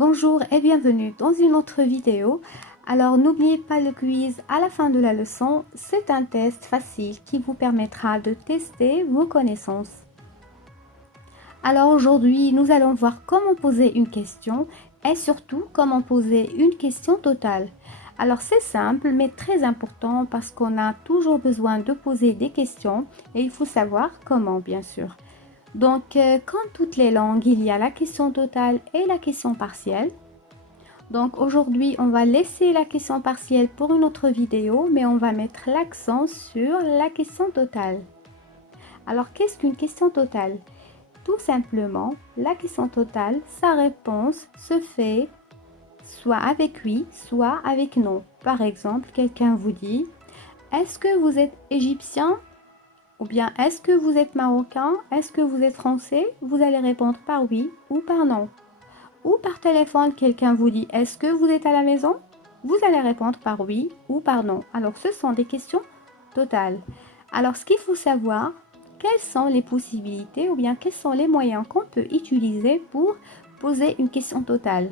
Bonjour et bienvenue dans une autre vidéo. Alors n'oubliez pas le quiz à la fin de la leçon. C'est un test facile qui vous permettra de tester vos connaissances. Alors aujourd'hui, nous allons voir comment poser une question et surtout comment poser une question totale. Alors c'est simple mais très important parce qu'on a toujours besoin de poser des questions et il faut savoir comment bien sûr. Donc, comme toutes les langues, il y a la question totale et la question partielle. Donc, aujourd'hui, on va laisser la question partielle pour une autre vidéo, mais on va mettre l'accent sur la question totale. Alors, qu'est-ce qu'une question totale? Tout simplement, la question totale, sa réponse se fait soit avec oui, soit avec non. Par exemple, quelqu'un vous dit, est-ce que vous êtes égyptien? Ou bien, est-ce que vous êtes marocain? Est-ce que vous êtes français? Vous allez répondre par oui ou par non. Ou par téléphone, quelqu'un vous dit, est-ce que vous êtes à la maison? Vous allez répondre par oui ou par non. Alors, ce sont des questions totales. Alors, ce qu'il faut savoir, quelles sont les possibilités ou bien quels sont les moyens qu'on peut utiliser pour poser une question totale.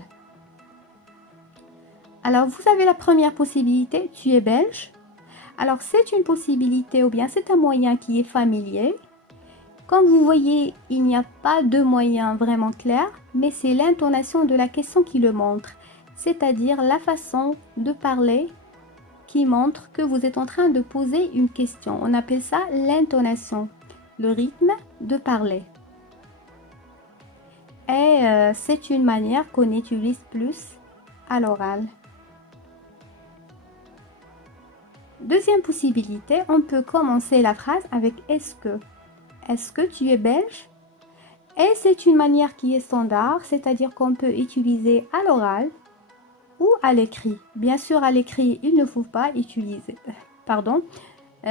Alors, vous avez la première possibilité, tu es belge? Alors, c'est une possibilité ou bien c'est un moyen qui est familier. Comme vous voyez, il n'y a pas de moyen vraiment clair, mais c'est l'intonation de la question qui le montre, c'est-à-dire la façon de parler qui montre que vous êtes en train de poser une question. On appelle ça l'intonation, le rythme de parler. Et c'est une manière qu'on utilise plus à l'oral. Deuxième possibilité, on peut commencer la phrase avec est-ce que. Est-ce que tu es belge? Et c'est une manière qui est standard, c'est-à-dire qu'on peut utiliser à l'oral ou à l'écrit. Bien sûr, à l'écrit, il ne faut pas utiliser,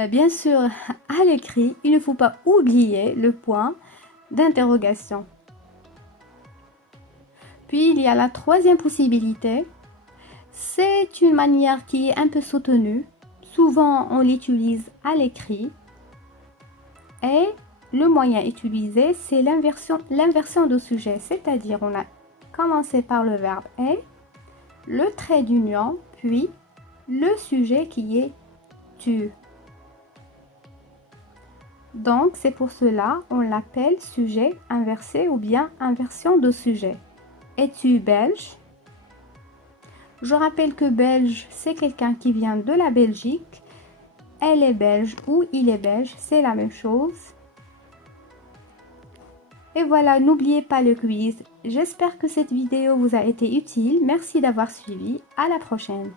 bien sûr, à l'écrit, il ne faut pas oublier le point d'interrogation. Puis, il y a la troisième possibilité. C'est une manière qui est un peu soutenue. Souvent, on l'utilise à l'écrit. Et le moyen utilisé, c'est l'inversion de sujet. C'est-à-dire, on a commencé par le verbe « est », le trait d'union, puis le sujet qui est « tu ». Donc, c'est pour cela on l'appelle sujet inversé ou bien inversion de sujet. Es-tu belge? Je rappelle que belge, c'est quelqu'un qui vient de la Belgique. Elle est belge ou il est belge, c'est la même chose. Et voilà, n'oubliez pas le quiz. J'espère que cette vidéo vous a été utile. Merci d'avoir suivi. À la prochaine.